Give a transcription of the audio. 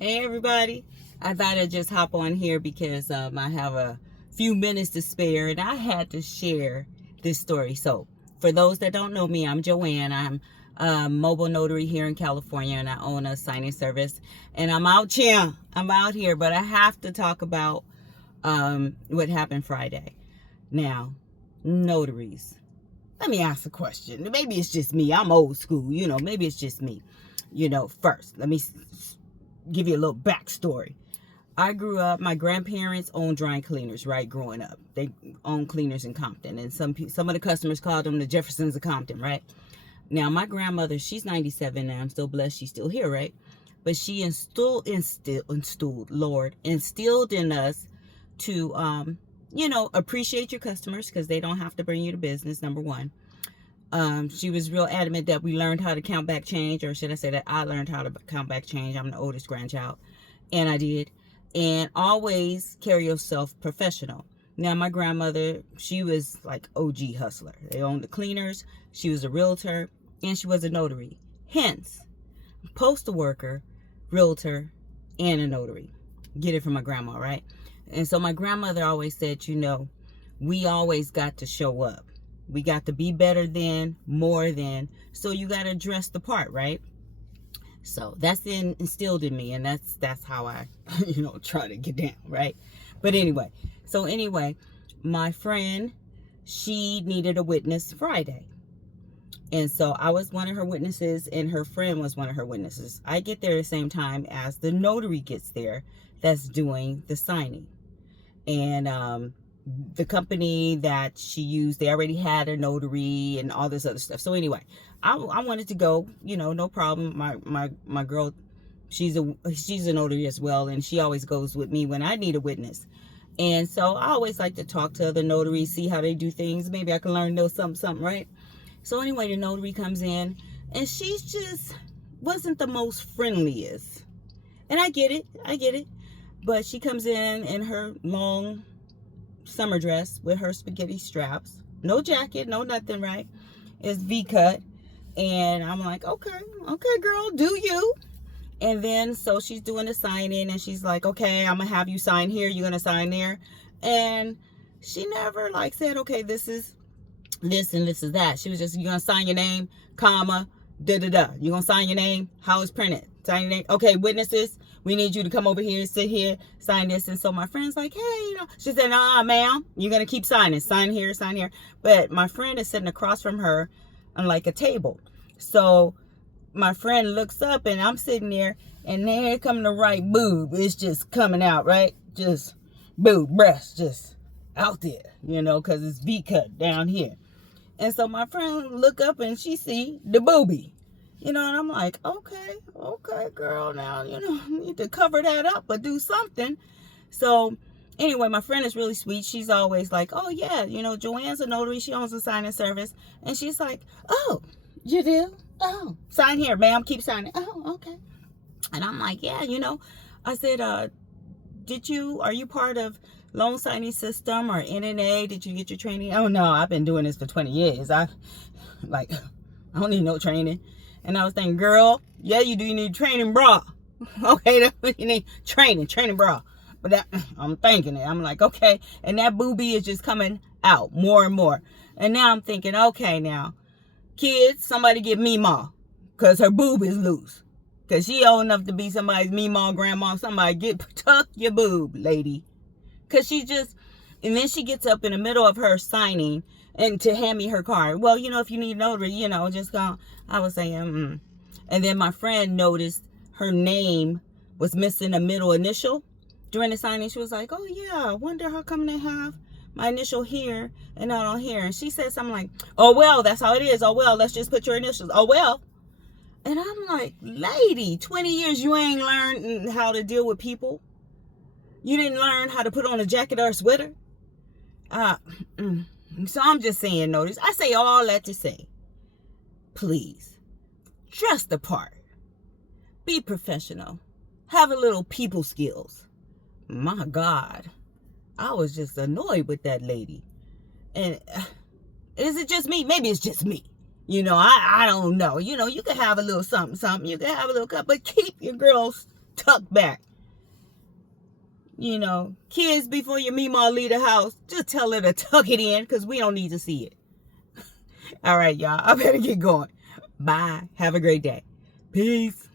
Hey everybody, I thought I'd just hop on here because I have a few minutes to spare and I had to share this story. So for those that don't know me, I'm Joanne. I'm a mobile notary here in California and I own a signing service, and I'm out here, but I have to talk about what happened Friday. Now, notaries, let me ask a question. Maybe it's just me. I'm old school, maybe it's just me. First, let me give you a little backstory. I grew up, my grandparents owned dry cleaners, right, growing up. They owned cleaners in Compton, and some of the customers called them the Jeffersons of Compton, right? Now, my grandmother, she's 97 now. I'm still blessed she's still here, right? But she instilled in us to, appreciate your customers because they don't have to bring you to business, number one. She was real adamant that we learned how to count back change, or should I say that I learned how to count back change. I'm the oldest grandchild, and I did. And always carry yourself professional. Now, my grandmother, she was like OG hustler. They owned the cleaners. She was a realtor, and she was a notary. Hence, postal worker, realtor, and a notary. Get it from my grandma, right? And so my grandmother always said, we always got to show up. We got to be better than, more than. So you got to dress the part, right? So that's instilled in me, and that's how I, try to get down, right? But anyway, my friend, she needed a witness Friday. And so I was one of her witnesses, and her friend was one of her witnesses. I get there at the same time as the notary gets there that's doing the signing. And the company that she used, they already had a notary and all this other stuff. So anyway, I wanted to go, no problem. My girl, she's a notary as well, and she always goes with me when I need a witness. And so I always like to talk to other notaries, see how they do things. Maybe I can learn something, right? So anyway, the notary comes in, and she's just wasn't the most friendliest. And I get it. But she comes in her long summer dress with her spaghetti straps, no jacket, no nothing, right? It's V-cut. And I'm like, okay, girl, do you? And then so she's doing the signing, and she's like, okay, I'm gonna have you sign here, you're gonna sign there. And she never said, okay, this is this and this is that. She was just, you're gonna sign your name, comma, da-da-da. You're gonna sign your name, how it's printed. Sign your name. Okay, witnesses, we need you to come over here, sit here, sign this. And so my friend's like, hey, she said, ma'am, you're going to keep signing. Sign here, sign here. But my friend is sitting across from her on a table. So my friend looks up, and I'm sitting there, and there come the right boob. It's just coming out, right? Just boob, breast, just out there, because it's V-cut down here. And so my friend look up, and she see the boobie. And I'm like, okay, girl, now, you need to cover that up or do something. So anyway, my friend is really sweet. She's always like, oh yeah, Joanne's a notary. She owns a signing service. And she's like, oh, you do? Oh, sign here, ma'am. Keep signing. Oh, okay. And I'm like, yeah, I said, are you part of loan signing system or NNA? Did you get your training? Oh no, I've been doing this for 20 years. I don't need no training. And I was thinking, girl, yeah, you do. You need training bra. Okay, that's what you need. Training bra. But I'm thinking it. I'm like, okay. And that boobie is just coming out more and more. And now I'm thinking, okay, now, kids, somebody get Meemaw. Because her boob is loose. Because she old enough to be somebody's Meemaw, grandma. Somebody tuck your boob, lady. Because she just, and then she gets up in the middle of her signing and to hand me her card. Well, if you need a notary, just go. I was saying, And then my friend noticed her name was missing a middle initial during the signing. She was like, oh yeah, I wonder how come they have my initial here and not on here. And she said something like, oh well, that's how it is. Oh well, let's just put your initials. Oh well. And I'm like, lady, 20 years you ain't learned how to deal with people. You didn't learn how to put on a jacket or a sweater. So I'm just saying, notice. I say all that to say, please, dress the part. Be professional. Have a little people skills. My God, I was just annoyed with that lady. And is it just me? Maybe it's just me. I don't know. You can have a little something. You can have a little cup, but keep your girls tucked back. You know, kids, before your Meemaw leave the house, just tell her to tuck it in because we don't need to see it. All right, y'all. I better get going. Bye. Have a great day. Peace.